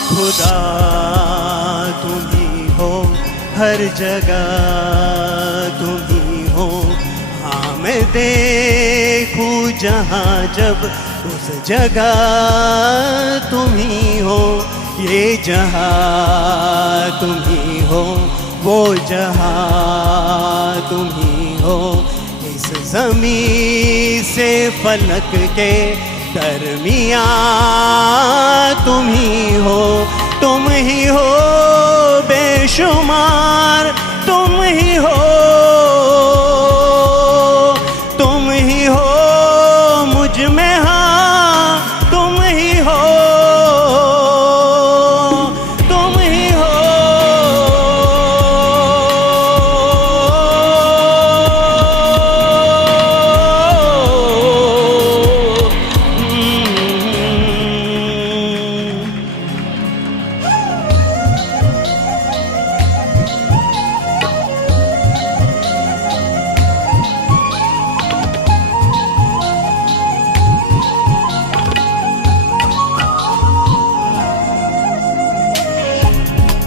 खुदा तुम ही हो, हर जगह तुम ही हो। हाँ मैं देखूं जहाँ जब उस जगह तुम ही हो। ये जहाँ तुम ही हो, वो जहाँ तुम ही हो। इस ज़मीं से फलक के दरमियाँ तुम ही हो। तुम ही हो बेशुमार, तुम ही हो, तुम ही हो मुझ में। हाँ तुम ही हो, तुम ही हो।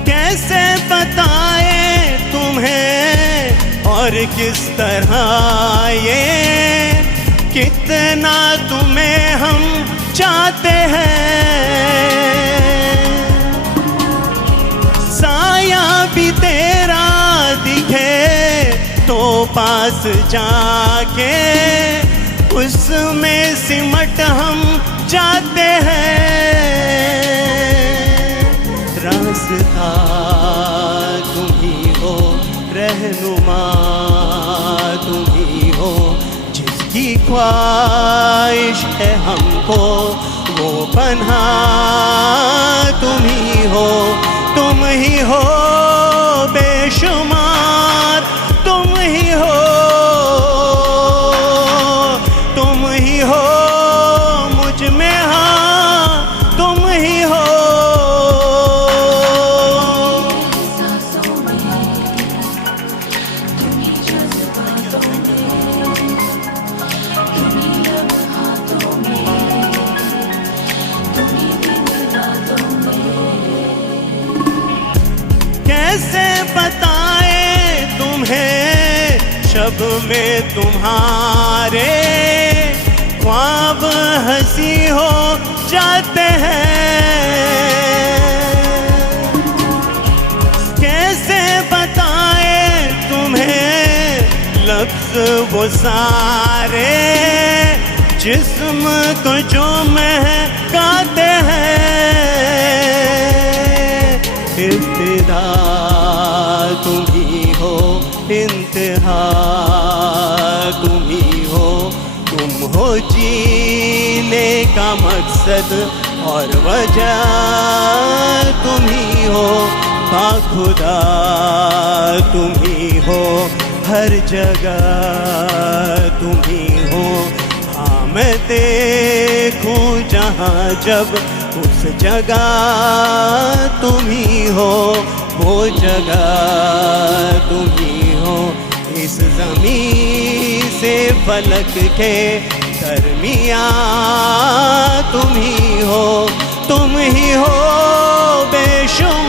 कैसे बताए तुम्हें और किस तरह ये, कितना तुम्हें हम चाहते हैं। साया भी तेरा दिखे तो पास जाके उसमें सिमट हम जाते हैं। रास्ता तुम ही हो, रहनुमा तुम ही हो। जिसकी ख्वाहिश है हमको वो पन्हा तुम ही हो। तुम ही हो बेशुमार, तुम ही हो, तुम ही हो मुझ में। हाँ तुम ही हो। कैसे बताए तुम्हें शब में तुम्हारे ख्वाब हंसी हो जाते हैं। कैसे बताए तुम्हें लफ्ज़ वो सारे जिस्म को जो महकाते हैं। इब्तिदा तुम ही हो, इंतहा तुम ही हो। तुम हो जीने का मकसद और वजह तुम ही हो। खुदा तुम ही हो, हर जगह तुम ही हो। हाँ मैं देखूं जहाँ जब उस जगह तुम ही हो, वो जगह तुम ही हो। इस ज़मीं से फलक के दरमियाँ तुम ही हो। तुम ही हो बेशुमार।